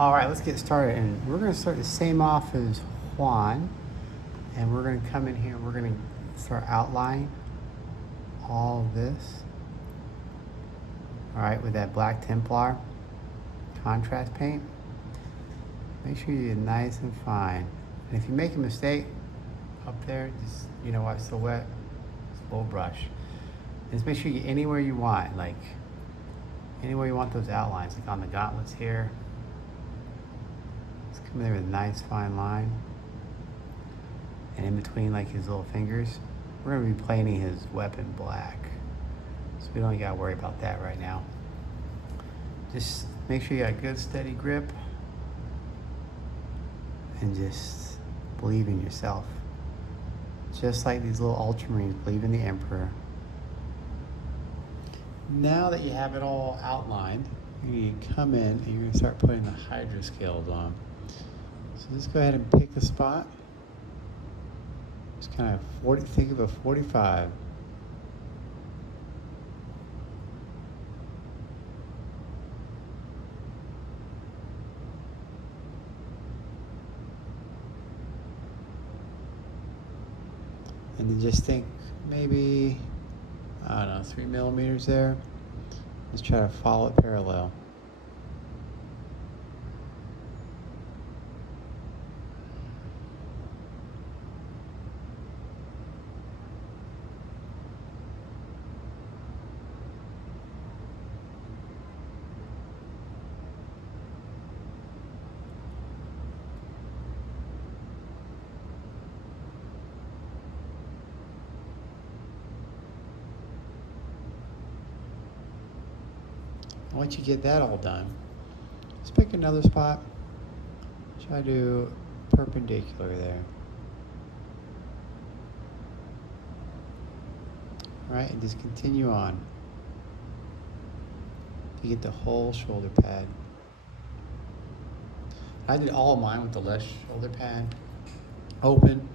All right, let's get started. And we're going to start the same off as Juan. And we're going to come in here and we're going to start outlining all of this. All right, with that black Templar contrast paint. Make sure you get nice and fine. And if you make a mistake up there, just, you know what, it's still wet, just a little brush. Just make sure you get anywhere you want, like anywhere you want those outlines, like on the gauntlets here. Just come in there with a nice fine line. And in between like his little fingers, we're gonna be painting his weapon black. So we don't gotta worry about that right now. Just make sure you got a good steady grip and just believe in yourself. Just like these little Ultramarines believe in the Emperor. Now that you have it all outlined, you come in and you're gonna start putting the Hydra scales on. So just go ahead and pick a spot. Just kind of think of a 45. And then just think maybe, I don't know, 3 millimeters there. Just try to follow it parallel. Once you get that all done, just pick another spot. Try to do perpendicular there. All right, and just continue on. You get the whole shoulder pad. I did all of mine with the left shoulder pad open.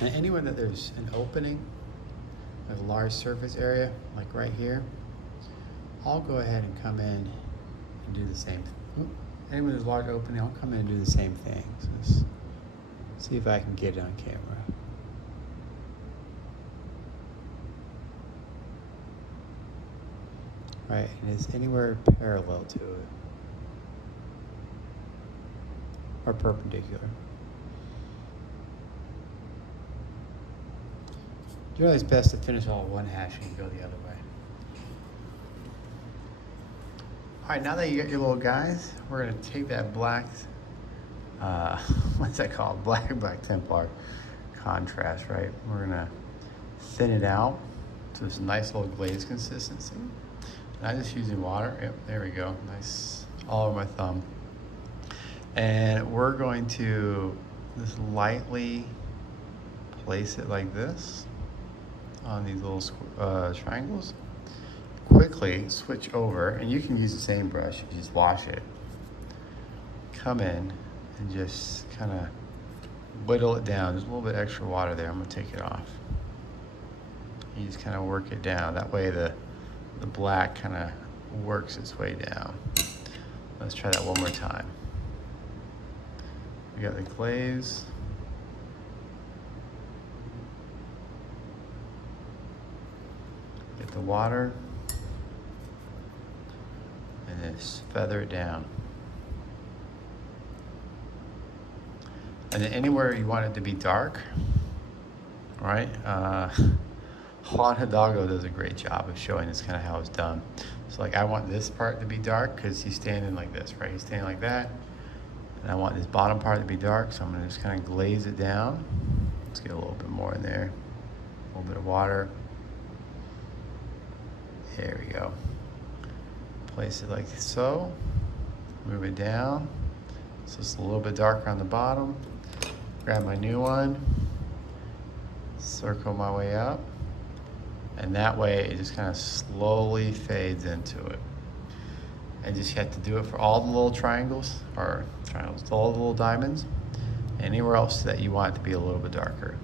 And anywhere that there's an opening, a large surface area, like right here, I'll go ahead and come in and do the same thing. Anywhere there's a large opening, I'll come in and do the same thing. So let's see if I can get it on camera. Right, and it's anywhere parallel to it. Or perpendicular. Generally it's best to finish all one hash and go the other way. All right, now that you got your little guys, we're gonna take that black, what's that called? Black Templar contrast, right? We're gonna thin it out to this nice little glaze consistency. And I'm just using water. Yep, there we go. Nice, all over my thumb. And we're going to just lightly place it like this on these little triangles. Quickly switch over, and you can use the same brush, you just wash it. Come in and just kind of whittle it down. There's a little bit extra water there. I'm gonna take it off. You just kind of work it down. That way the black kind of works its way down. Let's try that one more time. We got the glaze. Get the water. And just feather it down. And then anywhere you want it to be dark, right? Juan Hidalgo does a great job of showing us kind of how it's done. So like I want this part to be dark because he's standing like this, right? He's standing like that. And I want this bottom part to be dark, so I'm gonna just kind of glaze it down. Let's get a little bit more in there. A little bit of water. There we go. Place it like so. Move it down. So it's a little bit darker on the bottom. Grab my new one. Circle my way up. And that way it just kind of slowly fades into it. And just have to do it for all the little triangles, all the little diamonds, anywhere else that you want it to be a little bit darker.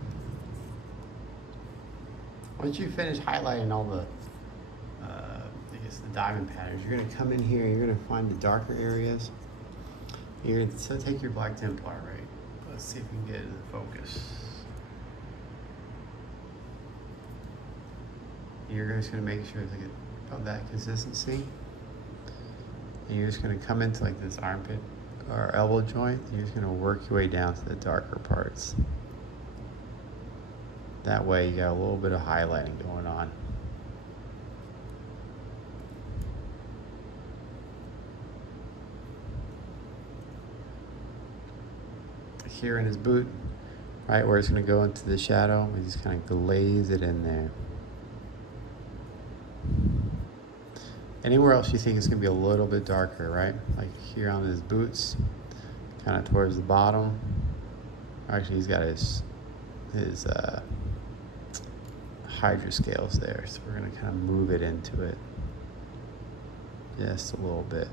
Once you finish highlighting all the diamond patterns, you're gonna come in here, you're gonna find the darker areas. You're going to take your Black Templar, right? Let's see if we can get it in focus. You're just going to make sure to get of that consistency. And you're just going to come into like this armpit or elbow joint. You're just going to work your way down to the darker parts. That way you got a little bit of highlighting going on. Here in his boot, right where it's going to go into the shadow, we just kind of glaze it in there. Anywhere else you think it's going to be a little bit darker, right? Like here on his boots, kind of towards the bottom. Actually, he's got his hydra scales there, so we're going to kind of move it into it just a little bit.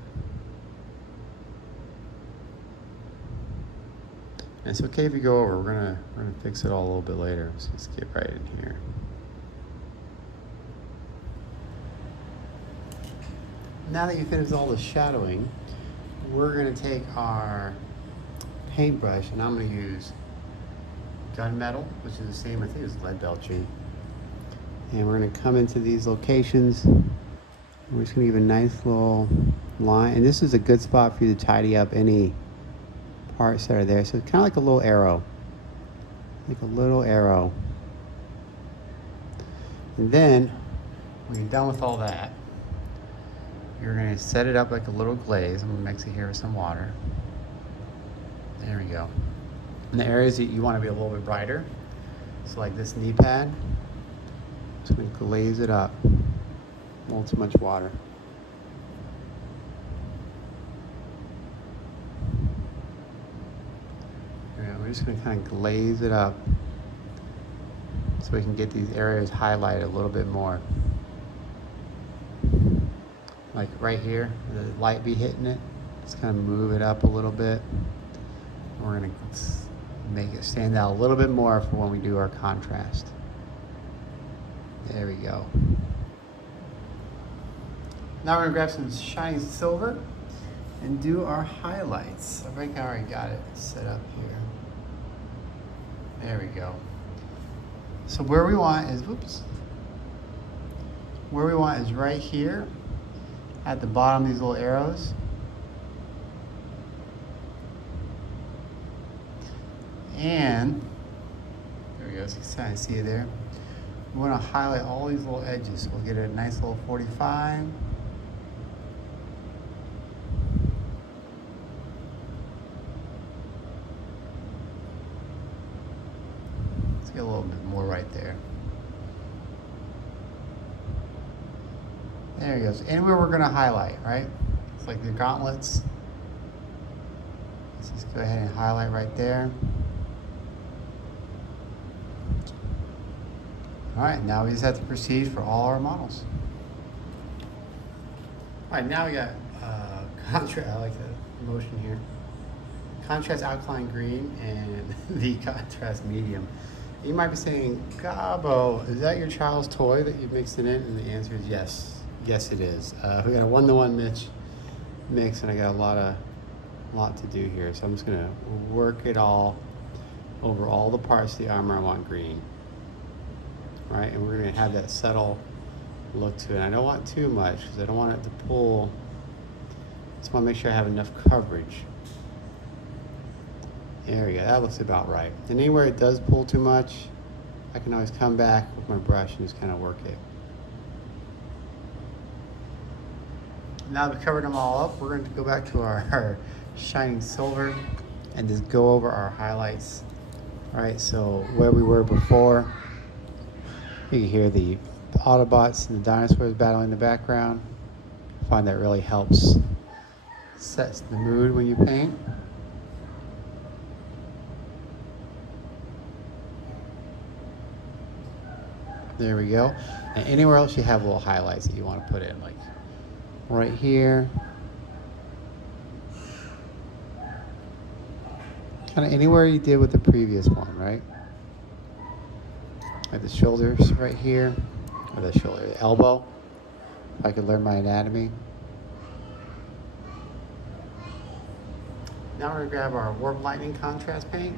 And it's okay if you go over. We're gonna fix it all a little bit later. Let's just get right in here. Now that you finished all the shadowing, we're gonna take our paintbrush, and I'm gonna use gunmetal, which is the same, I think it's lead belching. And we're gonna come into these locations. We're just gonna give a nice little line, and this is a good spot for you to tidy up any parts that are there. So it's kind of like a little arrow. Like a little arrow. And then, when you're done with all that, you're going to set it up like a little glaze. I'm going to mix it here with some water. There we go. And the areas that you want to be a little bit brighter, so like this knee pad, just going to glaze it up. A little too much water. We're just going to kind of glaze it up so we can get these areas highlighted a little bit more. Like right here, the light be hitting it. Just kind of move it up a little bit. We're going to make it stand out a little bit more for when we do our contrast. There we go. Now we're going to grab some shiny silver and do our highlights. I think I already got it set up here. There we go. So where we want is, where we want is right here at the bottom of these little arrows. And there we go, so you can kind of see it there. We want to highlight all these little edges. So we'll get a nice little 45. Get a little bit more right there. There he goes. Anywhere we're going to highlight, right? It's like the gauntlets. Let's just go ahead and highlight right there. All right, now we just have to proceed for all our models. All right, now we got contrast. I like the motion here. Contrast alkaline green and the contrast medium. You might be saying, Gabo, is that your child's toy that you mixed it in? And the answer is yes. Yes, it is. We got a 1-to-1 mix, and I got a lot to do here. So I'm just gonna work it all over all the parts of the armor I want green. All right, and we're gonna have that subtle look to it. I don't want too much because I don't want it to pull. Just want to make sure I have enough coverage. There we go, that looks about right. And anywhere it does pull too much, I can always come back with my brush and just kind of work it. Now that we've covered them all up, we're going to go back to our shining silver and just go over our highlights. All right, so where we were before, you can hear the Autobots and the dinosaurs battling in the background. I find that really helps, sets the mood when you paint. There we go. And anywhere else you have little highlights that you want to put in, like right here. Kind of anywhere you did with the previous one, right? Like the shoulders right here, or the shoulder, the elbow. If I could learn my anatomy. now we're gonna grab our Warp Lightning contrast paint.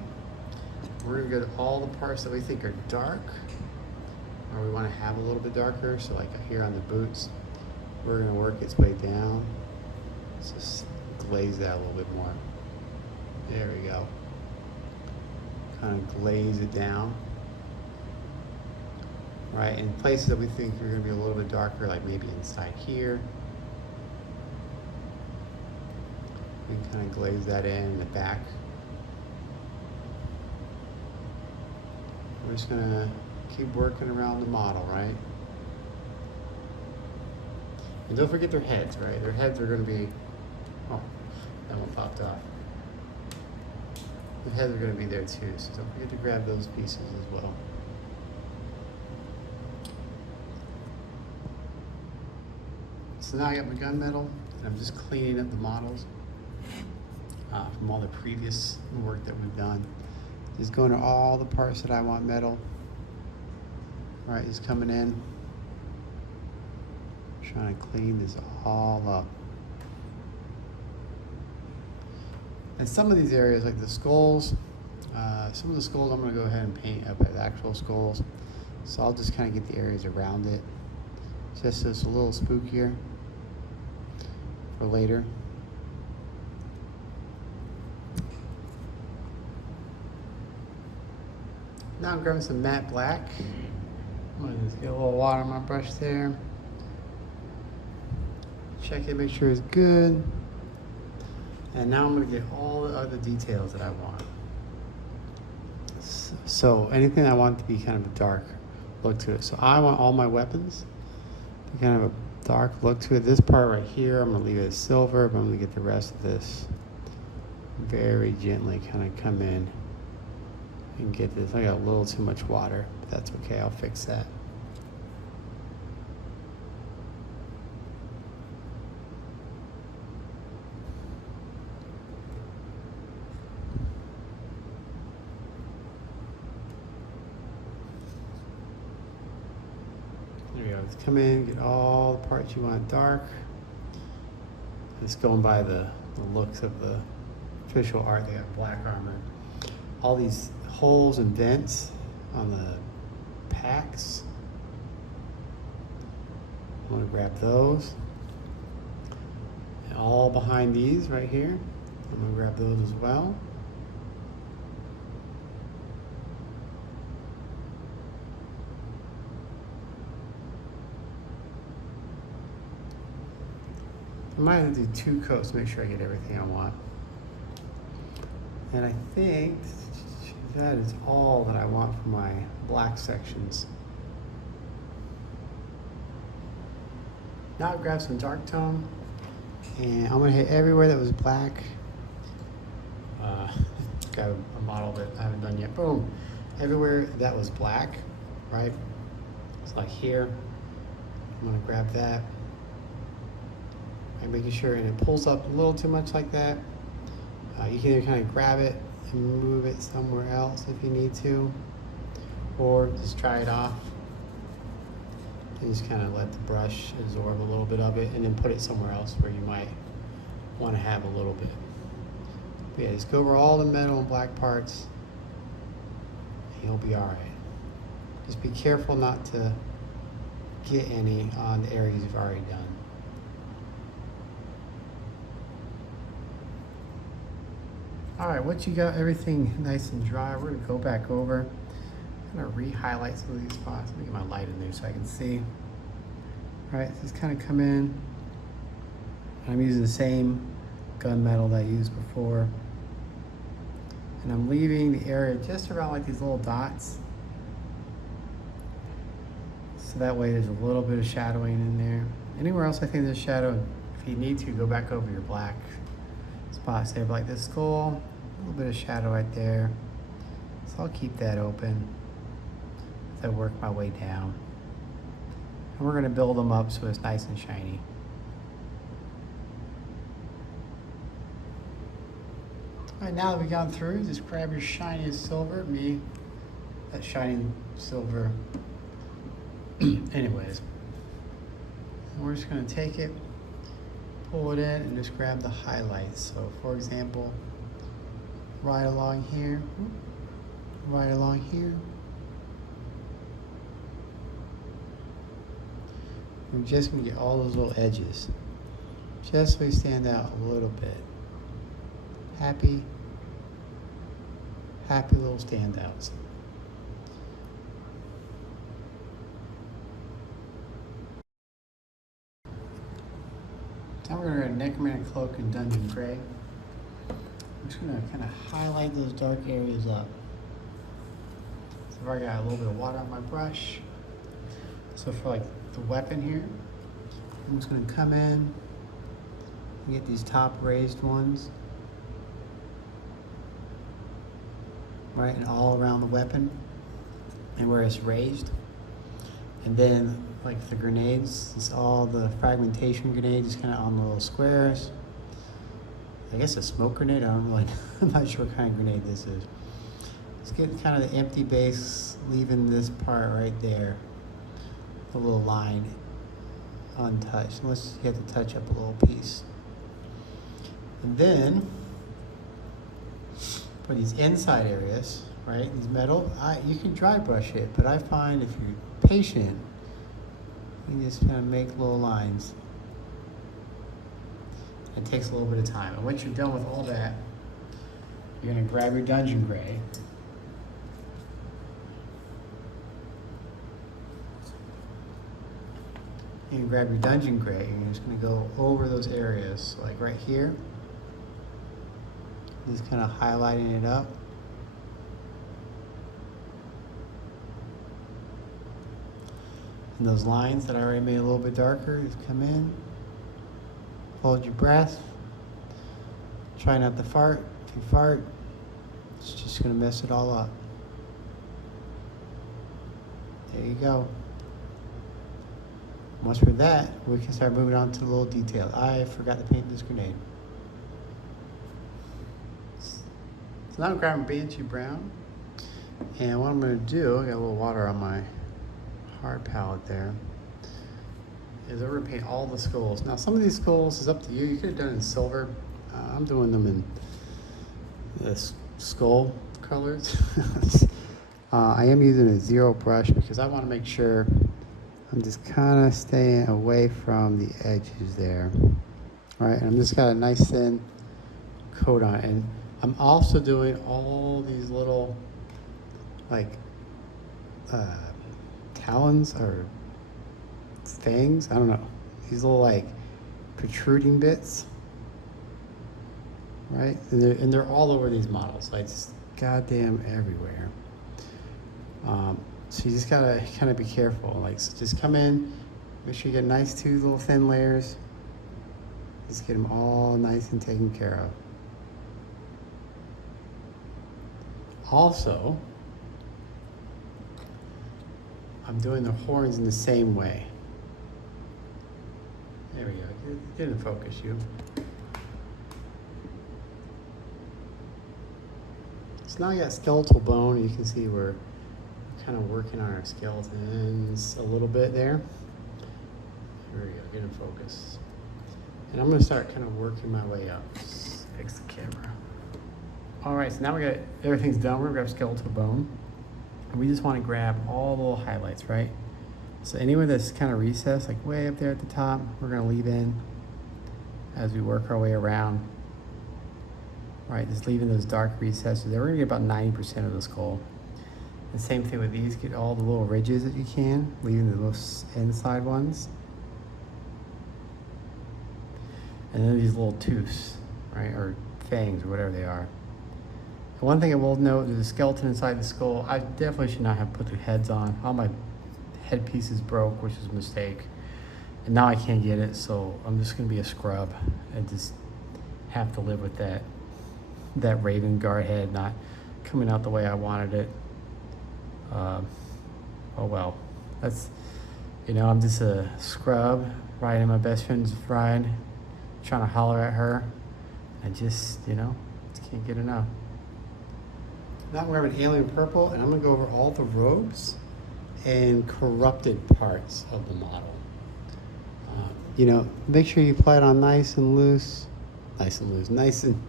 We're gonna go to all the parts that we think are dark, or we wanna have a little bit darker. So like here on the boots, we're gonna work its way down. Let's just glaze that a little bit more. There we go. Kind of glaze it down. Right, in places that we think are gonna be a little bit darker, like maybe inside here. We can kind of glaze that in the back. We're just gonna keep working around the model, right? And don't forget their heads, right? Their heads are gonna be, oh, that one popped off. The heads are gonna be there too, so don't forget to grab those pieces as well. So now I got my gunmetal, and I'm just cleaning up the models from all the previous work that we've done. Just going to all the parts that I want metal. All right, just coming in, trying to clean this all up. And some of these areas, like the skulls, some of the skulls I'm gonna go ahead and paint up as actual skulls. So I'll just kind of get the areas around it, just so it's a little spookier for later. Now I'm grabbing some matte black. I'm gonna just get a little water on my brush there. Check it, make sure it's good. And now I'm gonna get all the other details that I want. So anything I want to be kind of a dark look to it. So I want all my weapons to kind of a dark look to it. This part right here, I'm gonna leave it as silver, but I'm gonna get the rest of this very gently kind of come in and get this. I got a little too much water, but that's okay, I'll fix that. There we go, let's come in, get all the parts you want dark. Just going by the looks of the official art, they got black armor. All these holes and vents on the packs, I'm gonna grab those. And all behind these right here, I'm gonna grab those as well. I might have to do 2 coats to make sure I get everything I want. And I think that is all that I want for my black sections. Now I'll grab some dark tone, and I'm gonna hit everywhere that was black. Got a model that I haven't done yet. Boom, everywhere that was black, right? It's like here. I'm gonna grab that. And making sure, and it pulls up a little too much like that. You can either kind of grab it and move it somewhere else if you need to, or just try it off and just kind of let the brush absorb a little bit of it, and then put it somewhere else where you might want to have a little bit. But yeah, just go over all the metal and black parts and you'll be all right. Just be careful not to get any on the areas you've already done. All right, once you got everything nice and dry, we're gonna go back over. I'm gonna re-highlight some of these spots. Let me get my light in there so I can see. All right, just kind of come in. I'm using the same gunmetal that I used before. And I'm leaving the area just around like these little dots. So that way there's a little bit of shadowing in there. Anywhere else I think there's shadow, if you need to, go back over your black spots there, like this skull, a little bit of shadow right there. So I'll keep that open as I work my way down. And we're gonna build them up so it's nice and shiny. All right, now that we've gone through, just grab your shiniest silver. Me, that shining silver. Anyways, and we're just gonna take it, pull it in, and just grab the highlights. So for example, right along here, right along here. We're just gonna get all those little edges, just so they stand out a little bit. Happy little standouts. Now we're gonna go Necromantic Cloak and Dungeon Gray. I'm just gonna kind of highlight those dark areas up. So I've already got a little bit of water on my brush. So for like the weapon here, I'm just gonna come in and get these top raised ones. Right, and all around the weapon and where it's raised. And then like the grenades, it's all the fragmentation grenades kind of on the little squares. I guess a smoke grenade, I don't really, I'm not sure what kind of grenade this is. Let's get kind of the empty base, leaving this part right there, the little line untouched, unless you have to touch up a little piece. And then, for these inside areas, right, these metal, you can dry brush it, but I find if you're patient, you can just kind of make little lines. It takes a little bit of time. And once you're done with all that, you're gonna grab your Dungeon Gray. You can grab your Dungeon Gray and you're just gonna go over those areas, like right here. Just kind of highlighting it up. And those lines that I already made a little bit darker, just come in. Hold your breath. Try not to fart. If you fart, it's just gonna mess it all up. There you go. Once we're that, we can start moving on to the little detail. I forgot to paint this grenade. So now I'm grabbing Banshee Brown. And what I'm gonna do, I got a little water on my hard palette there, is I'm gonna paint all the skulls. Now some of these skulls is up to you. You could have done it in silver. I'm doing them in the skull colors. I am using a zero brush because I want to make sure I'm just kind of staying away from the edges there. All right, and I'm just got a nice thin coat on it. And I'm also doing all these little like talons or fangs, I don't know, these little like protruding bits, right? And they're all over these models, like just goddamn everywhere. So you just gotta kind of be careful. Like, so just come in, make sure you get nice two little thin layers. Just get them all nice and taken care of. Also, I'm doing the horns in the same way. There we go, get in focus, you. So now I got skeletal bone. You can see we're kind of working on our skeletons a little bit there. Here we go, get in focus. And I'm gonna start kind of working my way up. Just fix the camera. All right, so now we got, everything's done. We're gonna grab skeletal bone. And we just wanna grab all the little highlights, right? So anywhere that's kind of recessed, like way up there at the top, we're gonna leave in as we work our way around. Right, just leaving those dark recesses there. We're gonna get about 90% of the skull. The same thing with these, get all the little ridges that you can, leaving the little inside ones. And then these little tooths, right, or fangs, or whatever they are. And one thing I will note, there's a skeleton inside the skull. I definitely should not have put the heads on. All my head pieces broke, which is a mistake. And now I can't get it, so I'm just gonna be a scrub and just have to live with that Raven guard head not coming out the way I wanted it. Oh well, that's, you know, I'm just a scrub riding my best friend's ride, trying to holler at her. I just, you know, just can't get enough. Now I'm wearing alien purple, and I'm gonna go over all the robes and corrupted parts of the model. You know, make sure you apply it on nice and loose, nice and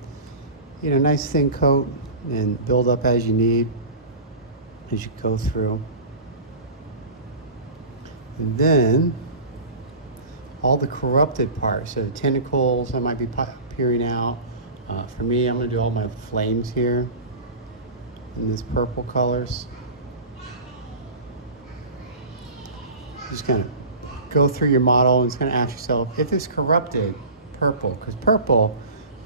nice thin coat and build up as you need as you go through. And then all the corrupted parts, so tentacles that might be peering out. For me, I'm gonna do all my flames here in this purple colors. Just kind of go through your model and just kind of ask yourself if it's corrupted purple, because purple,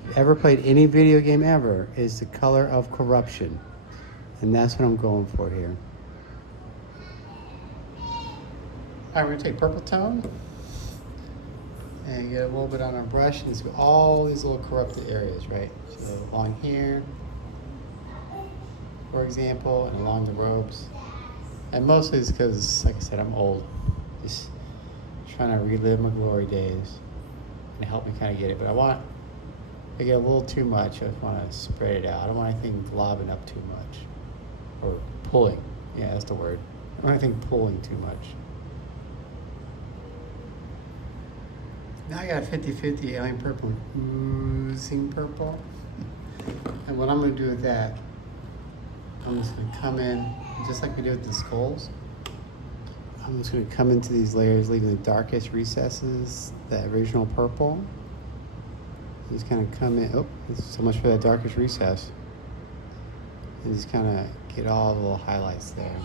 if you ever played any video game ever, is the color of corruption. And that's what I'm going for here. All right, we're gonna take purple tone and get a little bit on our brush and see all these little corrupted areas, right? So along here, for example, and along the robes. And mostly it's because, like I said, I'm old. Just trying to relive my glory days and help me kind of get it. But I get a little too much. I just want to spread it out. I don't want anything globbing up too much. Or pulling. Yeah, that's the word. I don't want anything pulling too much. Now I got a 50-50 alien purple, oozing purple. And what I'm going to do with that, I'm just going to come in, just like we did with the skulls. I'm just going to come into these layers, leaving the darkest recesses, that original purple. Just kind of come in, so much for that darkest recess. And just kind of get all the little highlights there.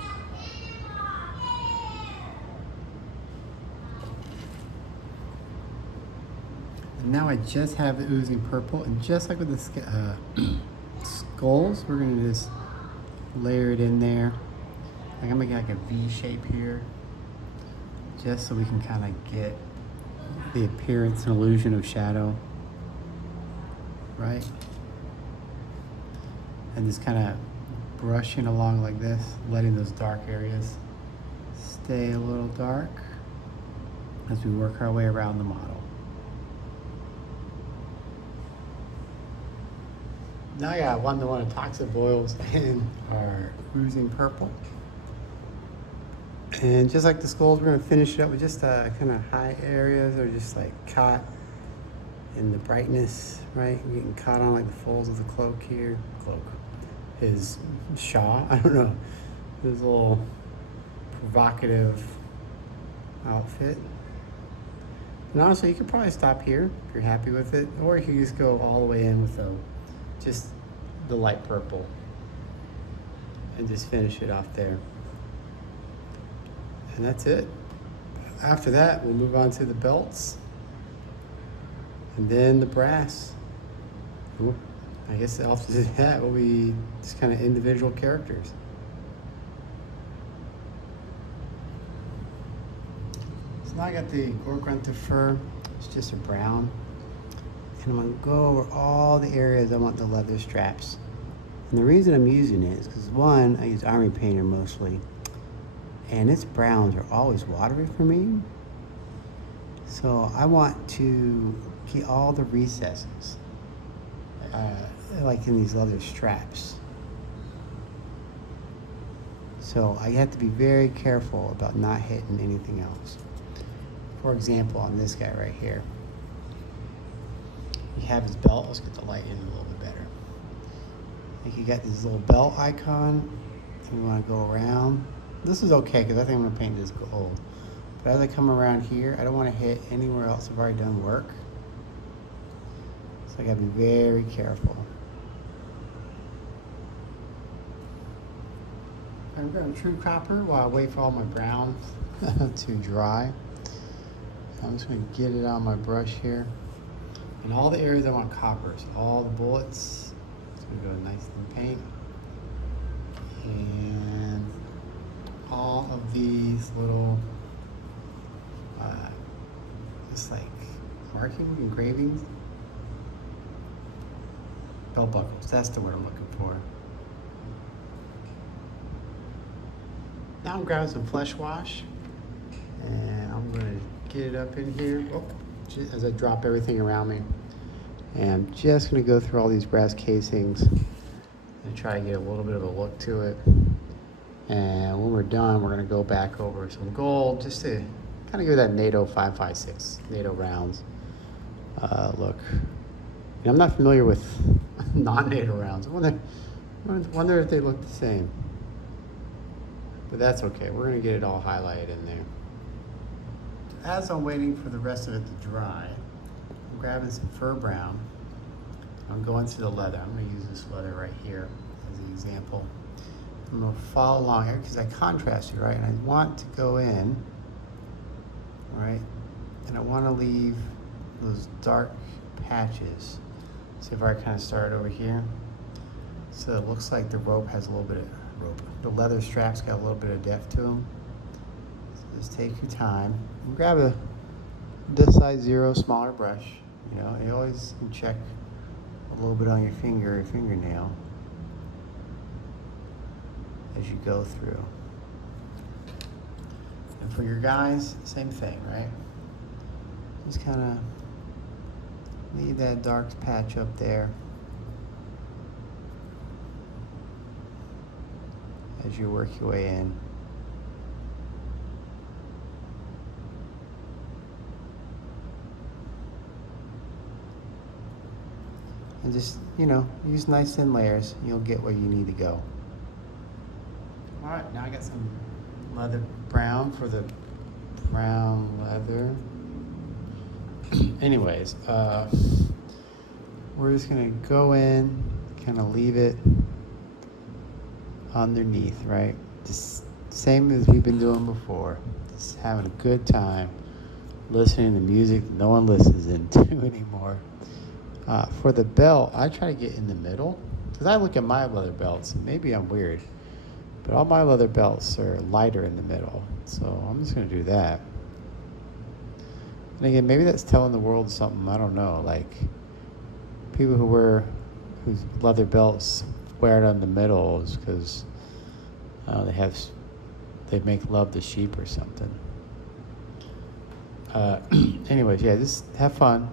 And now I just have the oozing purple, and just like with the skulls, we're going to just layer it in there. Like I'm making like a V shape here, just so we can kind of get the appearance and illusion of shadow, right? And just kind of brushing along like this, letting those dark areas stay a little dark as we work our way around the model. Now I got 1-to-1 of toxic boils in our oozing purple. And just like the skulls, we're gonna finish it up with just kind of high areas, or just like caught in the brightness, right? We're getting caught on like the folds of the cloak here. His shawl, I don't know. His little provocative outfit. And honestly, you could probably stop here if you're happy with it, or you could just go all the way in with just the light purple and just finish it off there. And that's it. After that, we'll move on to the belts and then the brass. Ooh, I guess after that will be just kind of individual characters. So now I got the Gorgrunta fur. It's just a brown. And I'm gonna go over all the areas I want the leather straps. And the reason I'm using it is because, one, I use Army Painter mostly, and its browns are always watery for me. So I want to get all the recesses, like in these leather straps. So I have to be very careful about not hitting anything else. For example, on this guy right here, you have his belt. Let's get the light in a little bit better. Like you got this little belt icon, and we want to go around. This is okay because I think I'm going to paint this gold. But as I come around here, I don't want to hit anywhere else I've already done work. So I got to be very careful. I'm going to true copper while I wait for all my browns to dry. I'm just going to get it on my brush here. And all the areas I want copper, so all the bullets, it's going to go nice and paint. And all of these little, just like marking, engravings, belt buckles, that's the word I'm looking for. Now I'm grabbing some flesh wash, and I'm going to get it up in here as I drop everything around me. And I'm just going to go through all these brass casings and try to get a little bit of a look to it. And when we're done, we're going to go back over some gold just to kind of give that NATO 5.56, NATO rounds look. And I'm not familiar with non-NATO rounds. Wonder if they look the same. But that's okay. We're gonna get it all highlighted in there. As I'm waiting for the rest of it to dry, I'm grabbing some fur brown. I'm going to the leather. I'm gonna use this leather right here as an example. I'm gonna follow along here because I contrasted, right? And I want to go in, right? And I wanna leave those dark patches. See if I kind of start over here. So it looks like the rope has a little bit of rope. The leather straps got a little bit of depth to them. So just take your time and grab a this size 0 smaller brush. You know, you always can check a little bit on your finger or fingernail as you go through. And for your guys, same thing, right? Just kind of leave that dark patch up there as you work your way in. And just, you know, use nice thin layers. You'll get where you need to go. All right, now I got some leather brown for the brown leather. Anyways, we're just gonna go in, kind of leave it underneath, right? Just same as we've been doing before. Just having a good time, listening to music that no one listens into anymore. For the belt, I try to get in the middle because I look at my leather belts, and maybe I'm weird, but all my leather belts are lighter in the middle, so I'm just gonna do that. And again, maybe that's telling the world something, I don't know, like people whose leather belts wear it on the middle is because they make love to sheep or something. Anyways, yeah, just have fun.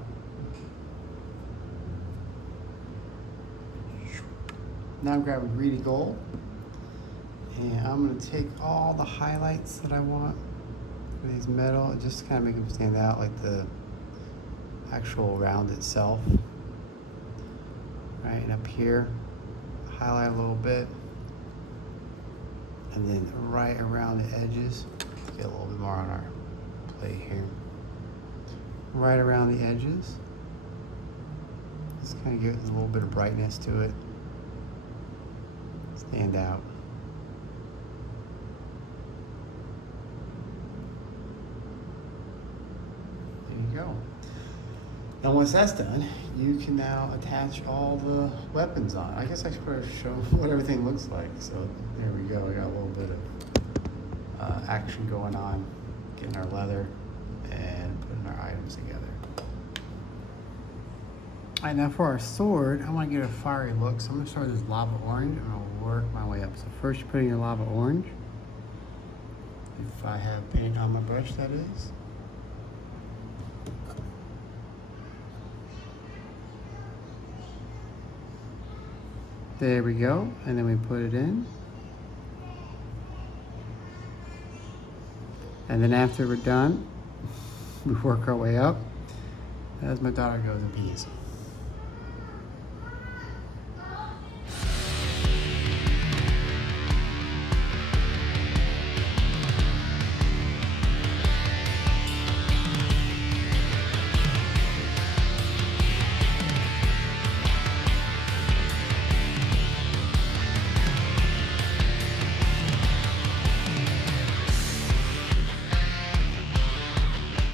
Now I'm grabbing greedy gold, and I'm gonna take all the highlights that I want for these metal and just kind of make them stand out like the actual round itself. Right, and up here, highlight a little bit, and then right around the edges, get a little bit more on our plate here. Right around the edges, just kind of give it a little bit of brightness to it. Stand out. There you go. Now once that's done, you can now attach all the weapons on. I guess I should probably show what everything looks like. So there we go. We got a little bit of action going on, getting our leather and putting our items together. All right, now for our sword, I want to get a fiery look. So I'm going to start with this lava orange and I'll work my way up. So first you put in your lava orange. If I have paint on my brush, that is. There we go, and then we put it in. And then after we're done, we work our way up as my daughter goes in peace.